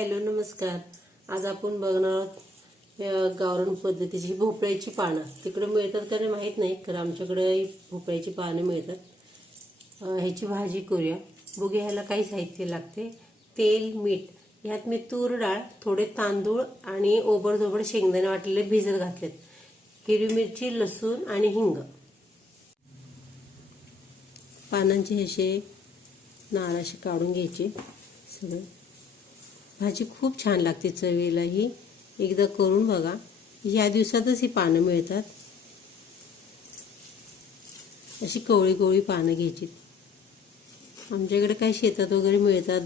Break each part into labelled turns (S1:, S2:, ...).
S1: Hello नमस्कार. आज आपण बघणार आहोत गावरण पद्धतीची भोपळ्याची पानं. तिकडे मिळतात का नाही माहीत नाही तर आमच्याकडे भोपळ्याची पानं मिळतात. ह्याची भाजी करूया. बघूया ह्याला काही साहित्य लागते. तेल मीठ. ह्यात मी तूर डाळ थोडे तांदूळ आणि ओबडधोबड शेंगदाणे वाटलेले भिजत घातलेत. हिरवी मिरची लसूण आणि हिंग. पानांचे असे नार असे काढून घ्यायचे. सगळे. भाजी खूप छान लागते चवीला ही एकदा करून बघा. या दिवसातच ही पानं मिळतात. अशी कवळी कवळी पानं घ्यायची. आमच्याकडे काही शेतात वगैरे मिळतात.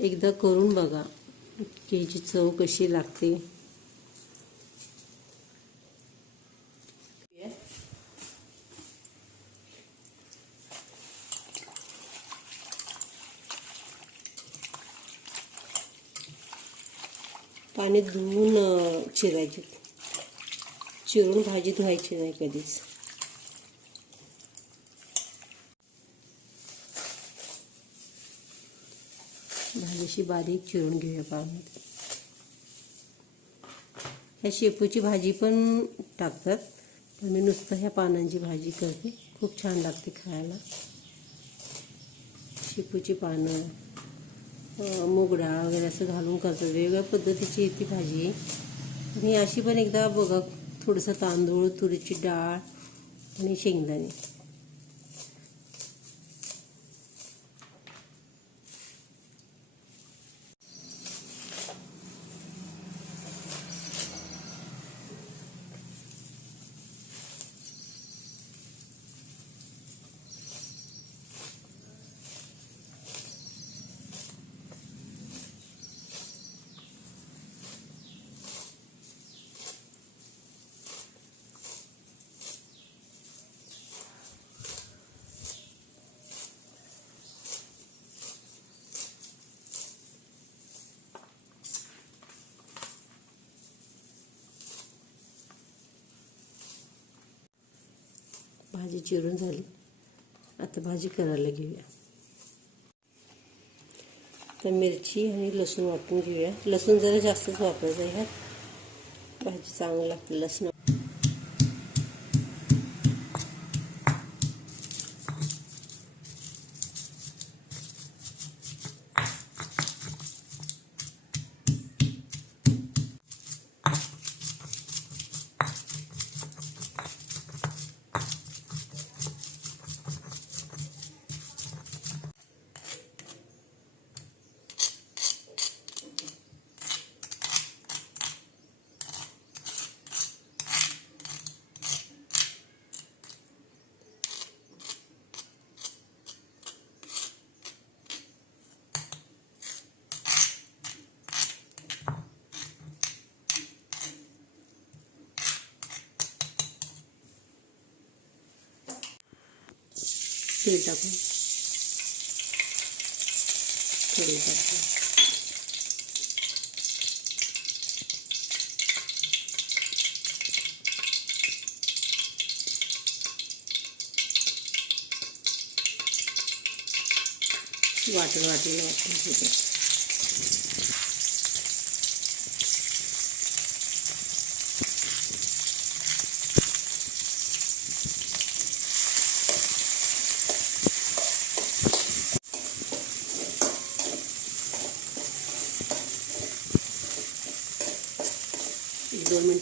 S1: एकदा करून बघा. की चव कशी लागते. पाणी धुवून चिरायची. चिरून भाजी धुवायची नाही कधीच. भाजीशी बारीक चिरून घेऊया पाण्यामध्ये ह्या शेपूची भाजी पण टाकतात. पण मी नुसतं ह्या पानांची भाजी करते. खूप छान लागते खायला. शेपूची पानं. मूग डाळ वगैरे असं घालून करतात वेगवेगळ्या पद्धतीची ती भाजी. आणि अशी पण एकदा बघा थोडंसं तांदूळ तुरीची डाळ आणि शेंगदाणे. भाजी चिरून झाली. आता भाजी करायला घेऊया. तर मिरची आणि लसूण वाटून घेऊया. लसूण जरा जास्तच वापरायचं आहे ह्यात. भाजी चांगली लागते लसूण. तेल टाकून थोडी टाकून वाटलं वाटेल वाटलं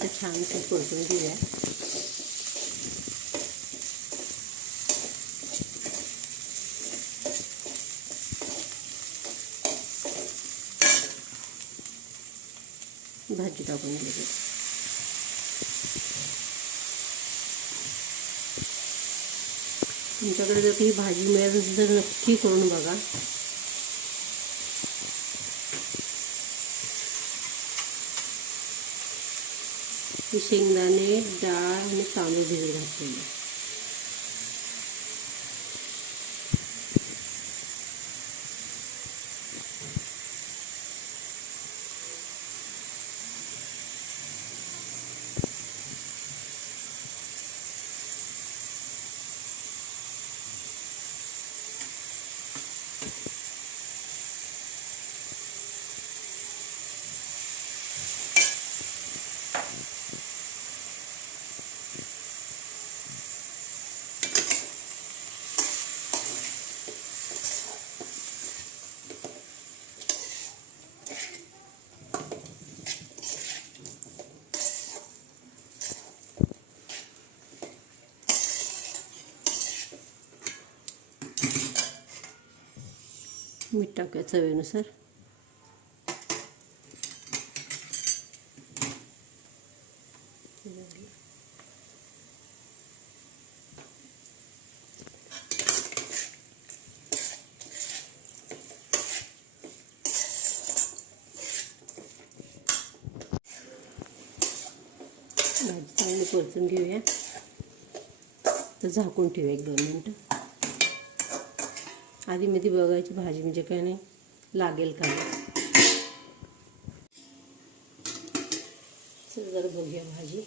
S1: एक दोन मिनटं छान ते परतून घेऊया भाजी टाकून घेऊया तुमच्याकडे जर काही भाजी मिळत असेल तर नक्की करून बघा. शेंगदाणे डाळ आणि तांदूळ भिजत घातलेले मीठ टाकूया चवीनुसार भाजी चांगली परतून घेऊया तर झाकून ठेवूया एक दोन मिनटं आधी मध्ये बघायची भाजी म्हणजे काय नाही लागेल का जरा बघूया भाजी.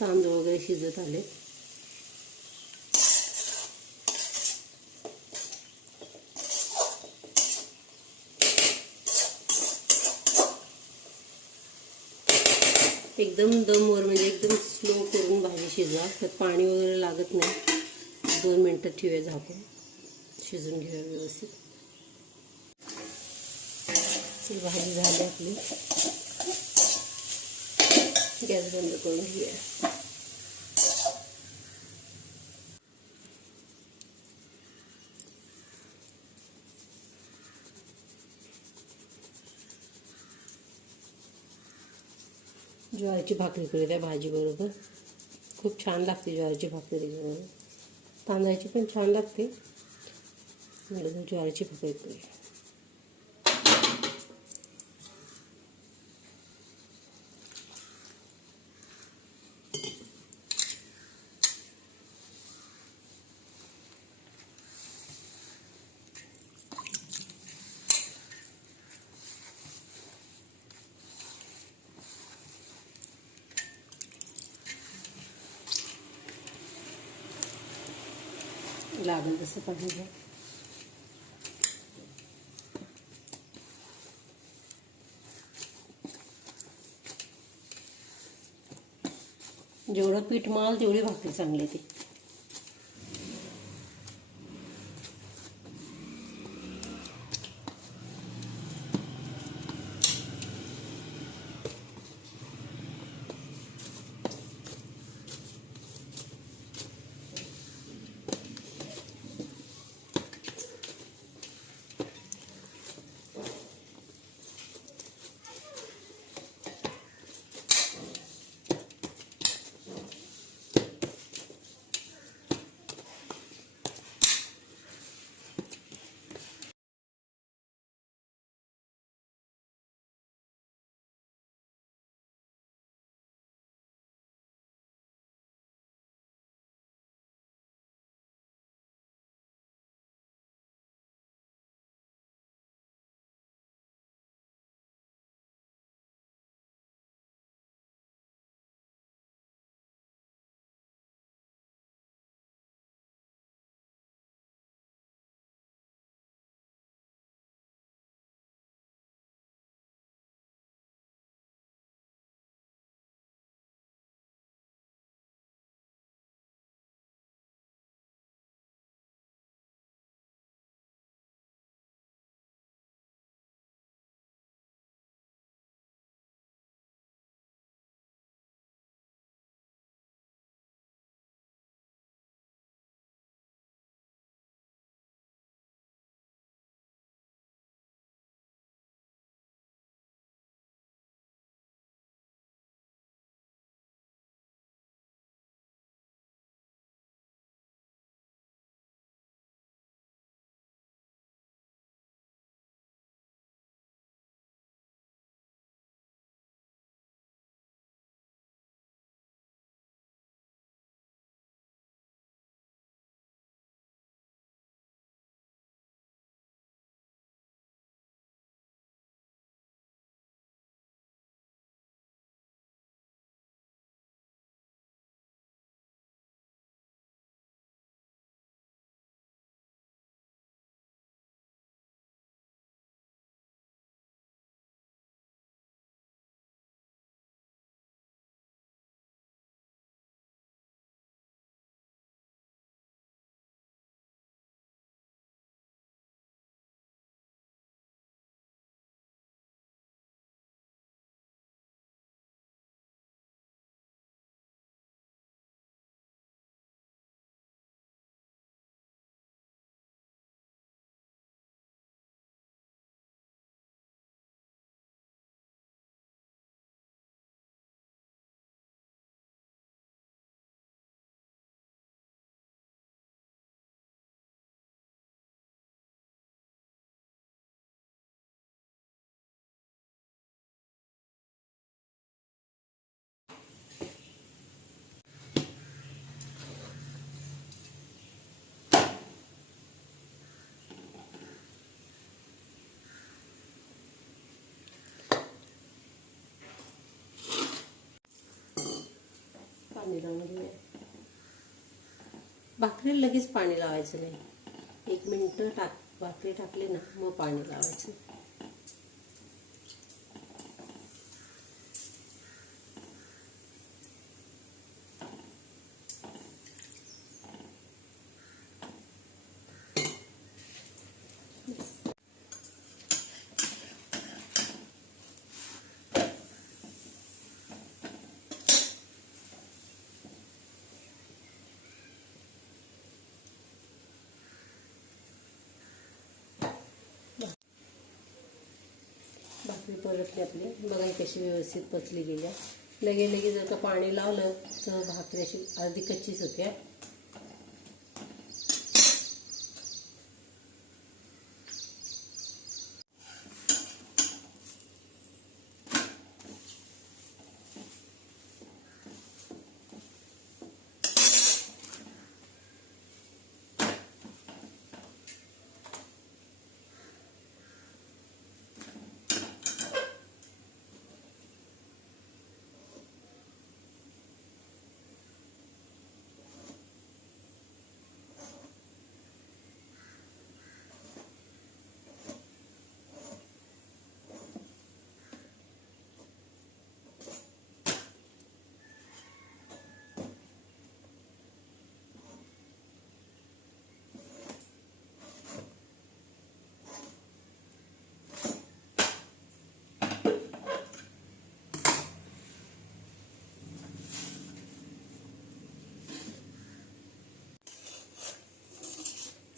S1: तांदूळ वगैरे शिजत आले एकदम दमवर म्हणजे एकदम स्लो करून भाजी शिजवा. त्यात पाणी वगैरे लागत नाही. दोन मिनटं ठेवूया झाकून. शिजून घेऊया व्यवस्थित. ही भाजी झाली आपली. गॅस बंद करून घेऊया. ज्वारीची भाकरी करूया भाजीबरोबर. खूप छान लागते ज्वारीची भाकरी त्याच्याबरोबर तांदळाची पण छान लागते. ज्वारीची भाकरी करूया. लागेल तसं पाणी घ्या जेवढं पीठ माल तेवढी भाकरी चांगली ती पाणी लावून घेऊया. भाकरीला लगेच पाणी लावायचं नाही. एक मिनटं टाक भाकरी टाकली ना मग पाणी लावायचं. मी परतली आपली. बघा कशी व्यवस्थित पचली गेल्या. लगे लगे जर का पाणी लावलं तर भाकरी अशी अर्धी कच्चीच होत्या.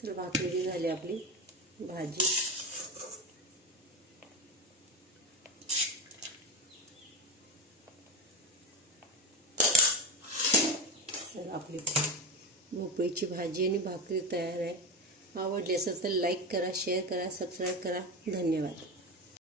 S1: तर भाकरी आपली. भाजी. तर आपली भोपळीची भाजी आणि भाकरी तैयार है आवडली असेल तर लाईक करा शेयर करा सबस्क्राईब करा. धन्यवाद.